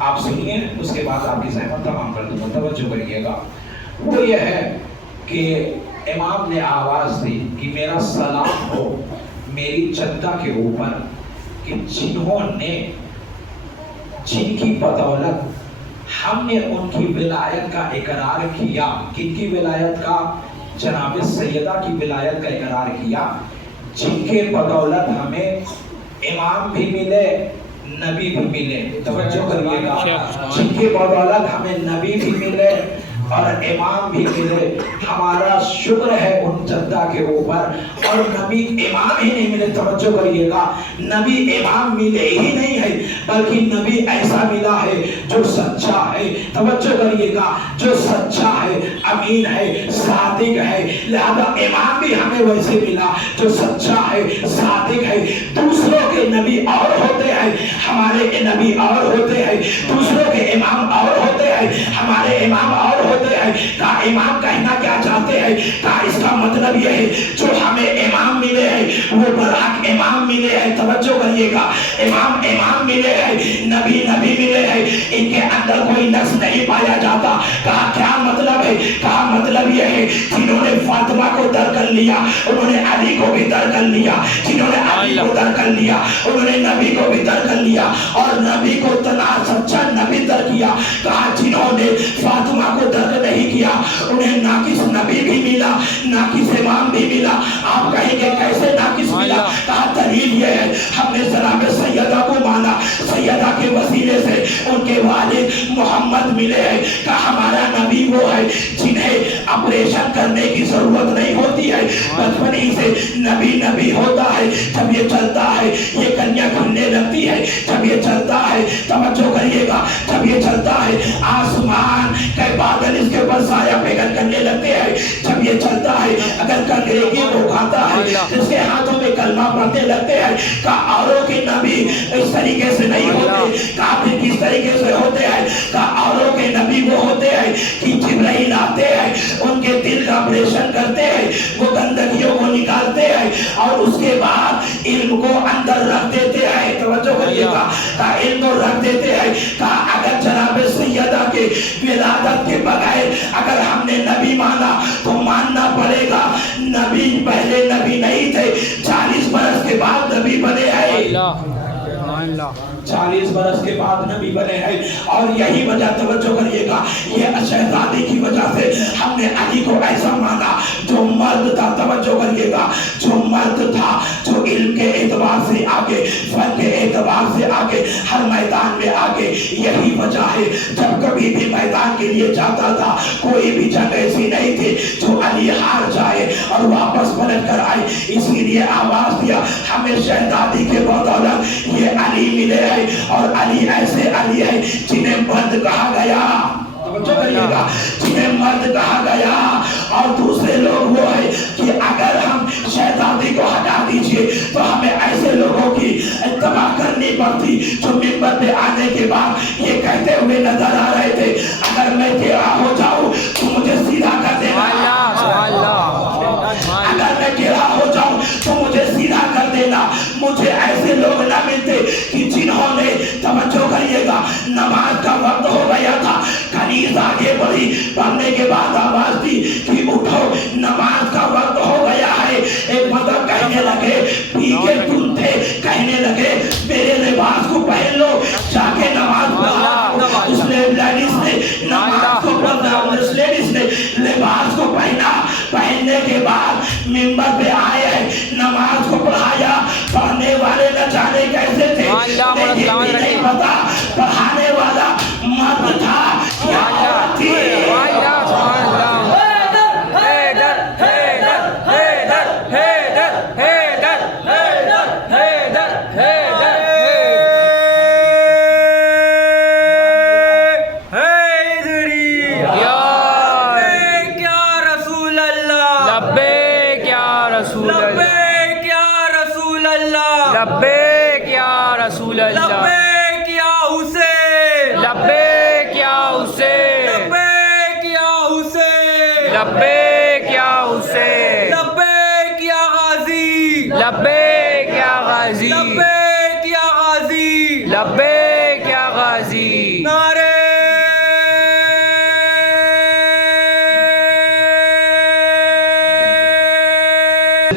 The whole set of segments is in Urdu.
آپ سنیے، اس کے بعد آپ کی زحمت تمام کر دوں گا، توجہ کریے گا۔ وہ یہ ہے کہ امام نے آواز دی کہ میرا سلام ہو میری جدہ کے اوپر کہ جنہوں نے جن کی بدولت ہم نے ان کی ولایت کا اقرار کیا۔ کن کی ولایت کا؟ جناب سیدہ کی ولایت کا اقرار کیا، جن کے بدولت ہمیں امام بھی ملے، نبی بھی ملے۔ توجہ کریے گا، جن کی بدولت ہمیں نبی بھی ملے اور امام بھی ملے۔ ہمارا شکر ہے ان جدہ کے اوپر، اور نبی امام ہی نہیں ملے، توجہ کریے گا، نبی امام ملے ہی نہیں ہے بلکہ نبی ایسا ملا ہے جو سچا ہے، توجہ کریے گا، جو سچا ہے، امین ہے، صادق ہے۔ لہذا امام بھی ہمیں ویسے ملا جو سچا ہے، صادق ہے۔ دوسروں کے نبی اور ہوتے ہیں، ہمارے نبی اور ہوتے ہیں، دوسروں کے امام اور ہوتے ہیں، ہمارے امام اور ہوتے ہیں۔ کہا امام کہنا کیا چاہتے ہیں؟ کہا اس کا مطلب یہ ہے جو ہمیں امام ملے ہیں وہ برحق امام ملے ہیں، توجہ کریے گا، امام ملے ہیں، نبی ملے ہیں، ان کے اندر کوئی نقص نہیں پایا جاتا۔ کہا کیا مطلب ہے؟ کہا مطلب یہ ہے جنہوں نے فاطمہ کو در کر لیا انہوں نے علی کو بھی در کر لیا، جنہوں نے علی کو در کر لیا انہوں نے نبی کو بھی در کر لیا، اور نبی کو تنا سچا نبی در کیا۔ کہا جنہوں نے فاطمہ کو در نہیں کیا انہیں ناقص نبی بھی ملا، ناقص امام بھی ملا۔ آپ کہیں گے کیسے ناقص ملا؟ کہا دلیل یہ ہے ہم نے جناب سیدہ کو مانا، سیدہ کے وسیلے سے ان کے والد محمد ملے ہیں۔ کہا ہمارا نبی وہ ہے جنہیں آپریشن کرنے کی ضرورت نہیں ہوتی ہے، بچپن ہی سے نبی ہوتا ہے۔ جب یہ چلتا ہے یہ کنیا کھلنے لگتی ہے، جب یہ چلتا ہے توجہ کریے گا، جب یہ چلتا ہے آسمان کے بادل اس کے اوپر سایہ پیکر کرنے لگتے ہیں، جب یہ چلتا ہے اگر کنگریگی وہ کھاتا ہے جس کے ہاتھوں میں کلمہ پڑھنے لگتے ہیں۔ کہا اوروں کے نبی اس طریقے سے نہیں ہوتے، کہا پھر کس طریقے سے ہوتے ہیں؟ کہا اوروں کے نبی وہ ہوتے ہیں کہ جبرائیل آتے ہیں، ان کے دل کا آپریشن کرتے ہیں، وہ گندگیوں کو نکالتے ہیں اور اس کے بعد علم کو اندر رکھ دیتے ہیں، توجہ کریے گا، کہا علم کو رکھ دیتے ہیں۔ کہا اگر جناب سیدہ کے ولادت کے بغیر اگر ہم نے نبی مانا تو ماننا پڑے گا نبی پہلے نبی نہیں تھے، 40 برس کے بعد نبی بنے ہیں، 40 برس کے بعد نبی بنے ہیں۔ اور یہی وجہ توجہ کریے گا، یہ شہزادی کی وجہ سے ہم نے علی کو ایسا مانا جو مرد تھا، توجہ کریے گا، جو مرد تھا، جو علم کے اعتبار سے آگے، فن کے اعتبار سے آگے، ہر میدان میں آگے۔ یہی وجہ ہے جب کبھی بھی میدان کے لیے جاتا تھا کوئی بھی جنگ ایسی نہیں تھی جو علی ہار جائے اور واپس پلٹ کر آئے، اسی لیے آواز دیا ہمیں شہزادی کے بدولت یہ علی ملے ہیں، اور علی ایسے علی ہے جنہیں مرد کہا گیا، توجہ کریے گا، جنہیں مرد کہا گیا۔ اور دوسرے لوگ وہ ہے کہ اگر ہم شہزادی کو ہٹا دیجئے تو ہمیں ایسے لوگوں کی اتباع کرنی پڑتی جو منبر پہ آنے کے بعد یہ کہتے ہوئے نظر آ رہے تھے اگر میں ٹیڑھا ہو جاؤں تو مجھے سیدھا کر دینا، اگر میں ٹیڑھا ہو جاؤں تو مجھے سیدھا کر دینا۔ مجھے ایسے لوگ نہ ملتے کہ جنہوں نے توجہ کریے گا نماز کا وقت ہو گیا تھا، کنیز آگے بڑھی، پڑھنے کے بعد آواز دی کہ اٹھو نماز کا وقت ہو گیا ہے۔ ایک مطلب کہنے لگے پی کے تم تھے، کہنے لگے میرے لباس کو پہن لو، جا کے نماز پڑھا۔ اس نے لیڈیز نے نماز کو پڑھا، اس لیڈیز نے لباس کو پہنا، پہننے کے بعد منبر پہ آئے ہیں، نماز کو پڑھایا۔ پڑھنے والے نہ جانے کیسے تھے لیکن نہیں پتا پڑھانے والا مرد تھا یا عورت تھی۔ لبیک یا رسول اللہ، لبیک یا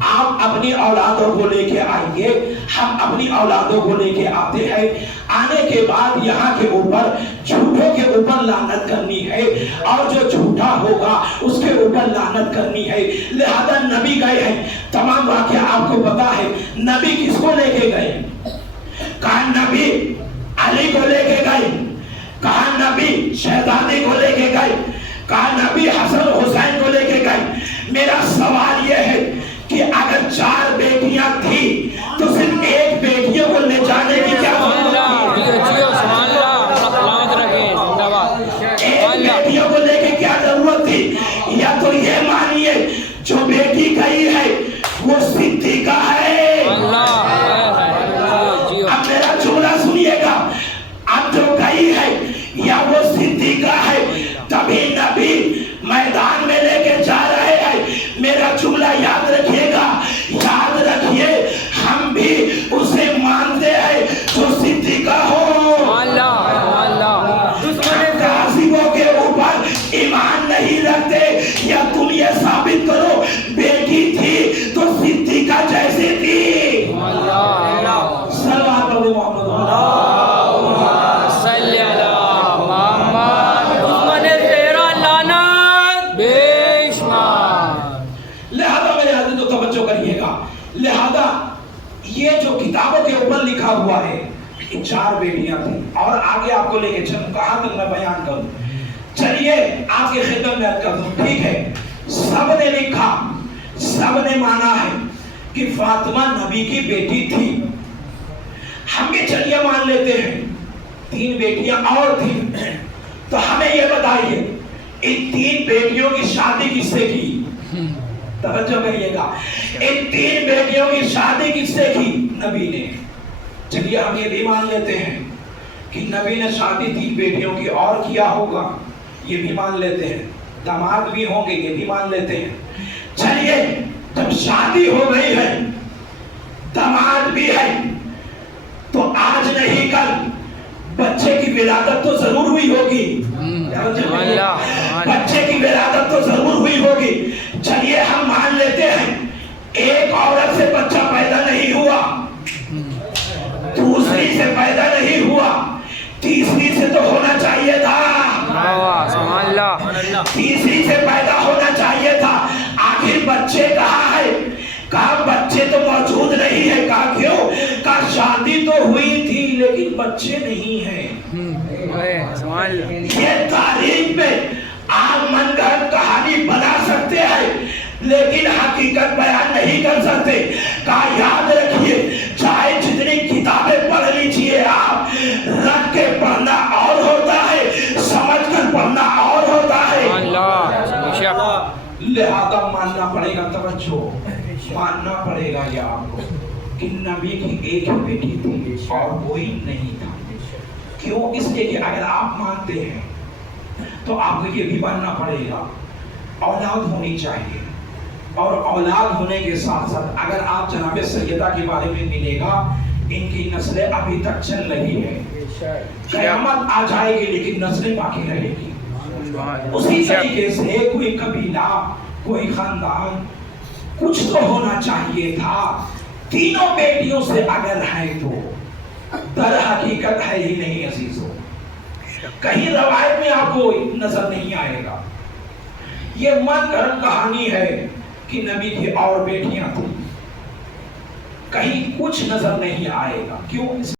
آپ اپنی اولادوں کو لے کے آئیے، ہم اپنی اولادوں کو لے کے آتے ہیں، آنے کے بعد یہاں کے اوپر جھوٹوں کے اوپر لعنت کرنی ہے، اور جو جھوٹا ہوگا اس کے اوپر لعنت کرنی ہے۔ لہذا نبی گئے ہیں، تمام واقعہ آپ کو پتا ہے، نبی کس کو لے کے گئے؟ کہا نبی علی کو لے کے گئے، کہا نبی شہزادی کو لے کے گئے، کہا نبی حسن حسین کو لے کے گئے۔ میرا سوال یہ ہے کہ اگر 4 بیٹیاں تھی تو صرف ایک بیٹیوں کو لے جانے کی کیا ضرورت تھی؟ ایک بیٹیوں کو لے کے کیا ضرورت تھی؟ یا تو یہ مانیے جو بیٹی گئی ہے وہ صدیقہ ہے۔ اب میرا جملہ سنیے گا، اب جو گئی ہے یا وہ صدیقہ ہے، تبھی نبی میدان میں لے کے جا رہے ہیں۔ میرا جملہ یاد رکھیے گا، یاد رکھیے، ہم بھی اسے مانتے ہیں جو صدیقہ ہو۔ غازیوں کے اوپر ایمان نہیں رکھتے، یا تم یہ ثابت کرو بیٹی تھی تو صدیقہ جیسے تھی۔ صلوات محمد لہذا یہ جو کتابوں کے اوپر لکھا ہوا ہے، 4 بیٹیاں تھیں، اور آگے آپ کو لے کے چلوں، کہاں تک میں بیان کروں؟ چلیے آپ کی خدمت میں عرض کر دوں، ٹھیک ہے، سب نے لکھا، سب نے مانا ہے کہ فاطمہ نبی کی بیٹی تھی۔ ہم بھی چلیے مان لیتے ہیں 3 بیٹیاں اور تھیں، تو ہمیں یہ بتائیے ان 3 بیٹیوں کی شادی کس سے کی؟ توجہ کریے گا، ان 3 بیٹیوں کی شادی کس سے کی؟ نبی نے۔ چلیے ہم یہ بھی مان لیتے ہیں کہ نبی نے شادی 3 بیٹیوں کی اور کیا ہوگا، یہ بھی مان لیتے ہیں، داماد بھی ہوں گے، یہ بھی مان لیتے ہیں۔ چلیے جب شادی ہو گئی ہے، داماد بھی ہے، تو آج نہیں کل بچے کی ولادت تو ضرور ہوئی ہوگی، بچے کی ولادت تو ضرور ہوئی ہوگی۔ چلیے ہم مان لیتے ہیں ایک عورت سے بچہ پیدا نہیں ہوا، دوسری سے پیدا نہیں ہوا، تیسری سے تو ہونا چاہیے تھا، تیسری سے پیدا ہونا چاہیے تھا۔ آخر بچے کہاں ہے؟ کہا بچے تو موجود نہیں ہے۔ کہا کیوں؟ کہا شادی تو ہوئی تھی لیکن بچے نہیں ہیں۔ یہ تاریخ میں آپ من گھڑت کہانی بنا سکتے ہیں لیکن حقیقت بیان نہیں کر سکتے۔ کہا یاد رکھیے، چاہے جتنی کتابیں پڑھ لیجئے آپ، رکھ کے پڑھنا اور ہوتا ہے، سمجھ کر پڑھنا اور ہوتا ہے۔ لہذا ماننا پڑے گا، توجہ، ماننا پڑے گا یہ آپ کو کہ نبی کی ایک ہی بیٹی تھی اور کوئی نہیں تھا۔ کیوں؟ اس لیے کہ اگر آپ مانتے ہیں تو آپ کو یہ بھی ماننا پڑے گا اولاد ہونی چاہیے، اور اولاد ہونے کے ساتھ ساتھ اگر آپ جناب سیدہ کے بارے میں ملے گا، ان کی نسلیں ابھی تک چل رہی ہے، قیامت آ جائے گی لیکن نسلیں باقی رہے گی۔ اسی طریقے سے کوئی قبیلہ، کوئی خاندان، کچھ تو ہونا چاہیے تھا۔ تینوں بیٹیوں سے اگر ہے تو در حقیقت ہے ہی نہیں عزیزو، کہیں روایت میں آپ کو نظر نہیں آئے گا۔ یہ من گھڑت کہانی ہے کہ نبی کی اور بیٹیاں تھیں، کہیں کچھ نظر نہیں آئے گا۔ کیوں؟